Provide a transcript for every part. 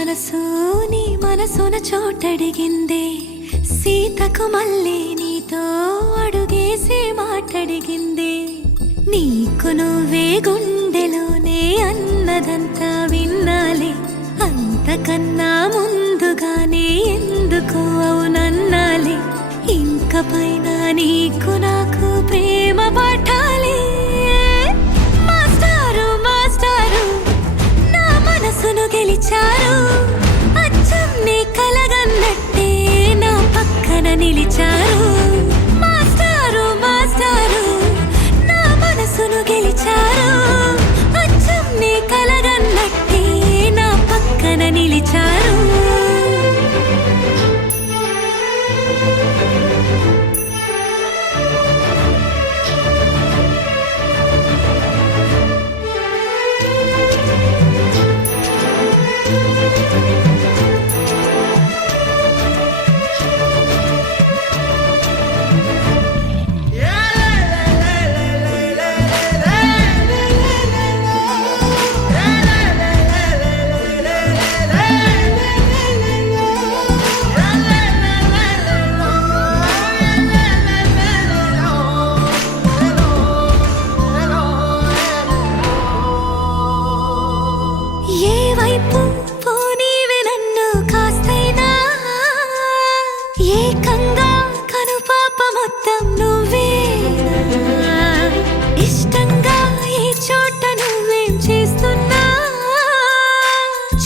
మనసు నీ మనసున చోటడిగిందే సీతకు మళ్ళీ నీతో అడుగేసి మాటడిగిందే నీకు నువ్వే గుండెలోనే అన్నదంతా విన్నాలే అంతకన్నా ముందుగానే ఎందుకు అవునన్నాలే ఇంక పైన నీకు నాకు ప్రేమ పాఠాలే మాస్టారు మాస్టారు నా మనసును గెలిచారు అచ్చం నీ కలగన్నట్టే నా పక్కన నిలిచారు మాస్టారు మాస్టారు నా మనసును గెలిచారు అచ్చం నీ కలగన్నట్టే నా పక్కన నిలిచారు ఏకంగా కనుపాప మొత్తం నువ్వే ఇష్టంగా ఈ చోట నువ్వేం చేస్తున్నా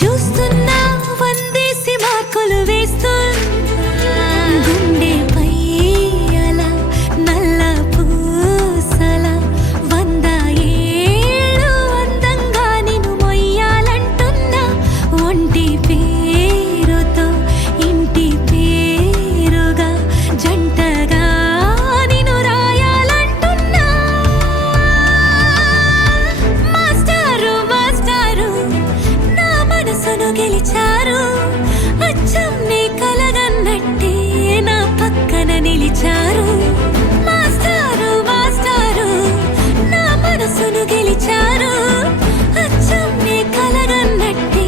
చూస్తున్నా వందేసి మార్కులు వేస్తున్నా గుండెపై అలా నల్ల పూసల 100 ఏళ్ళు అందంగా నిన్ను మొయ్యాలంటున్నా ఒంటి పేరుతో ఇంటి జంటగా నిన్ను రాయాలంటున్నా మాస్టారు మాస్టారు నా మనసును గెలిచారు అచ్చం నీ కలగన్నట్టే నా పక్కన నిలిచారు మాస్టారు మాస్టారు నా మనసును గెలిచారు అచ్చం నీ కలగన్నట్టే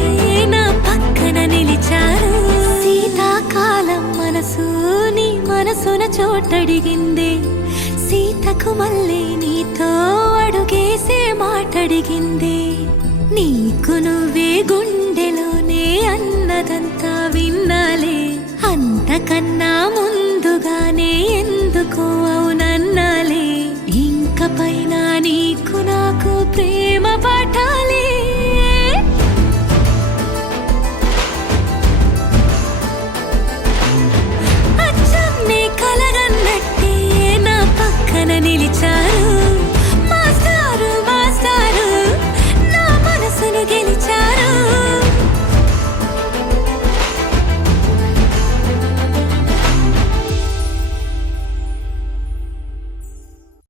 నా పక్కన నిలిచారు శీతాకాలం మనసు మనసున చోటడిగిందే సీతకు మళ్ళీ నీతో అడుగేసే మాటడిగిందే నీకు నువ్వే గుండెలోనే అన్నదంతా విన్నాలే అంతకన్నా ముందుగానే ఎందుకు అవునన్నాలే ఇంక పైన నీకు నాకు ప్రేమ పాఠ